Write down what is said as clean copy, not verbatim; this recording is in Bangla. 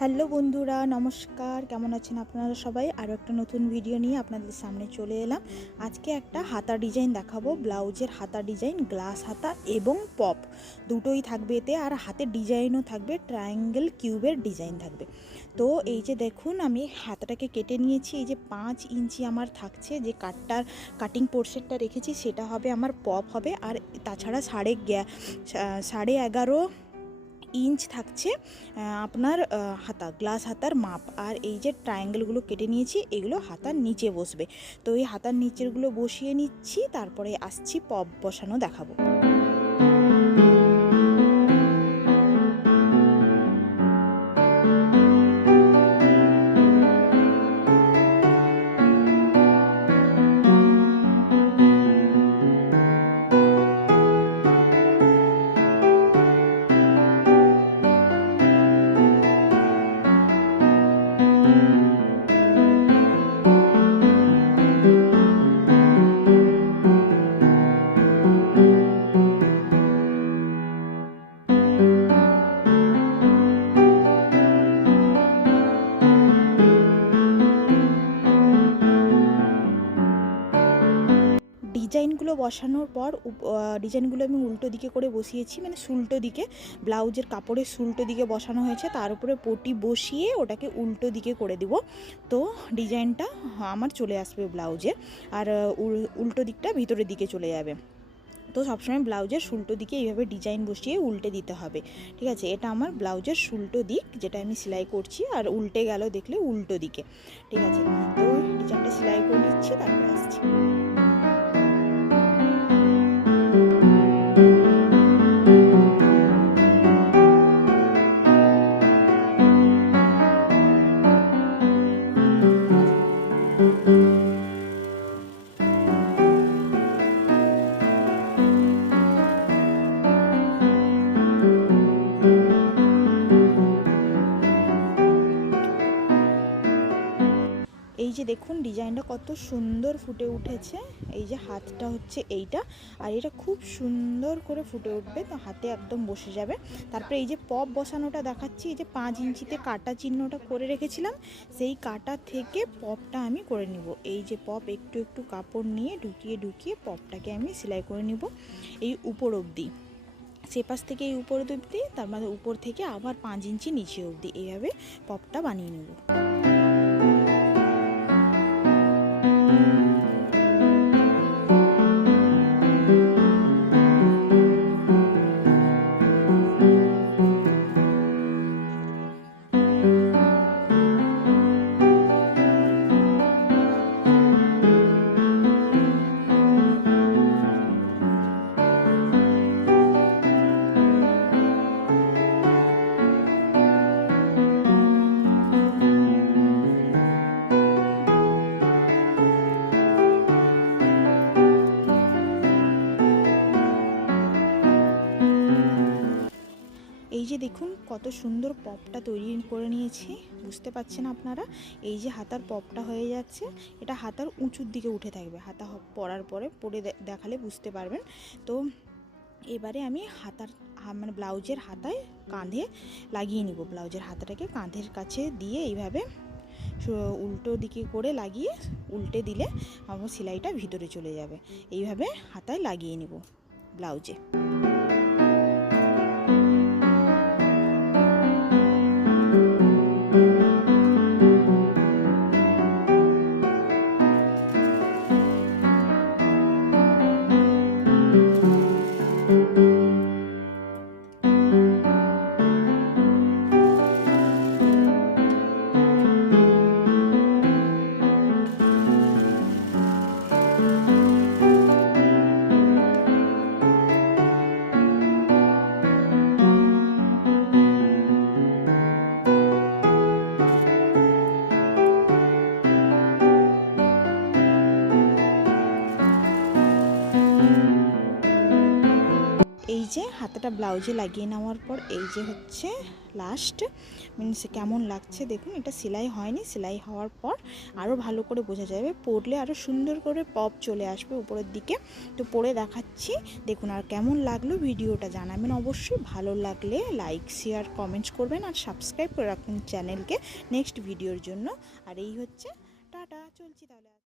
হ্যালো বন্ধুরা, নমস্কার। কেমন আছেন আপনারা সবাই? আরও একটা নতুন ভিডিও নিয়ে আপনাদের সামনে চলে এলাম। আজকে একটা হাতা ডিজাইন দেখাবো, ব্লাউজের হাতা ডিজাইন, গ্লাস হাতা এবং পপ দুটোই থাকবে এতে। আর হাতের ডিজাইনও থাকবে, ট্রায়াঙ্গেল কিউবের ডিজাইন থাকবে। তো এই যে দেখুন, আমি হাতাটাকে কেটে নিয়েছি। এই যে 5 ইঞ্চি আমার থাকছে, যে কাটিং পোর্শনটা রেখেছি সেটা হবে আমার পপ হবে। আর তাছাড়া 11.5 ইঞ্চ থাকছে আপনার গ্লাস হাতার মাপ। আর এই যে ট্রায়াঙ্গেলগুলো কেটে নিয়েছি, এগুলো হাতার নিচে বসবে। তো এই হাতার নিচেরগুলো বসিয়ে নিচ্ছি, তারপরে আসছি পপ বসানো দেখাবো। ডিজাইনগুলো বসানোর পর ডিজাইনগুলো আমি উল্টো দিকে করে বসিয়েছি, মানে সুল্টো দিকে, ব্লাউজের কাপড়ের সুল্টো দিকে বসানো হয়েছে। তার উপরে পটি বসিয়ে ওটাকে উল্টো দিকে করে দিব। তো ডিজাইনটা আমার চলে আসবে ব্লাউজে, আর উল্টো দিকটা ভিতরের দিকে চলে যাবে। তো সবসময় ব্লাউজের উল্টো দিকে এইভাবে ডিজাইন বসিয়ে উল্টে দিতে হবে, ঠিক আছে? এটা আমার ব্লাউজের উল্টো দিক, যেটা আমি সেলাই করছি। আর উল্টে গেল দেখলে উল্টো দিকে, ঠিক আছে? তো ডিজাইনটা সেলাই করে নিচ্ছি, তারপরে আসছি। এই যে দেখুন, ডিজাইনটা কত সুন্দর ফুটে উঠেছে। এই যে হাতটা হচ্ছে এইটা, আর এটা খুব সুন্দর করে ফুটে উঠবে, তো হাতে একদম বসে যাবে। তারপরে এই যে পপ বসানোটা দেখাচ্ছি, এই যে 5 ইঞ্চিতে কাটা চিহ্নটা করে রেখেছিলাম, সেই কাটা থেকে পপটা আমি করে নিব। এই যে পপ একটু একটু কাপড় নিয়ে ঢুকিয়ে পপটাকে আমি সেলাই করে নিব এই উপর অবধি, সেপাশ থেকে এই উপর অবধি, তার মানে উপর থেকে আবার 5 ইঞ্চি নিচে অবধি, এইভাবে পপটা বানিয়ে নেব। এই যে দেখুন, কত সুন্দর পপটা তৈরি করে নিয়েছি, বুঝতে পারছেন আপনারা? এই যে হাতার পপটা হয়ে যাচ্ছে, এটা হাতার উঁচুর দিকে উঠে থাকবে। হাতা পরার পরে দেখালে বুঝতে পারবেন। তো এবারে আমি মানে ব্লাউজের হাতায় কাঁধে লাগিয়ে নিব। ব্লাউজের হাতাটাকে কাঁধের কাছে দিয়ে এইভাবে উল্টো দিকে করে লাগিয়ে, উল্টে দিলে আমার সেলাইটা ভিতরে চলে যাবে। এইভাবে হাতায় লাগিয়ে নিব ব্লাউজে। হাতাটা ব্লাউজে লাগিয়ে নেওয়ার পর এই যে হচ্ছে লাস্ট মিনস কেমন লাগছে দেখুন। এটা সেলাই হয়নি, সেলাই হওয়ার পর আরও ভালো করে বোঝা যাবে, পরলে আরও সুন্দর করে পপ চলে আসবে উপরের দিকে। তো পরে দেখাচ্ছি দেখুন। আর কেমন লাগলো ভিডিওটা জানাবেন অবশ্যই। ভালো লাগলে লাইক শেয়ার কমেন্টস করবেন আর সাবস্ক্রাইব করে রাখুন চ্যানেলকে নেক্সট ভিডিওর জন্য। আর এই হচ্ছে টাটা, চলছি তাহলে।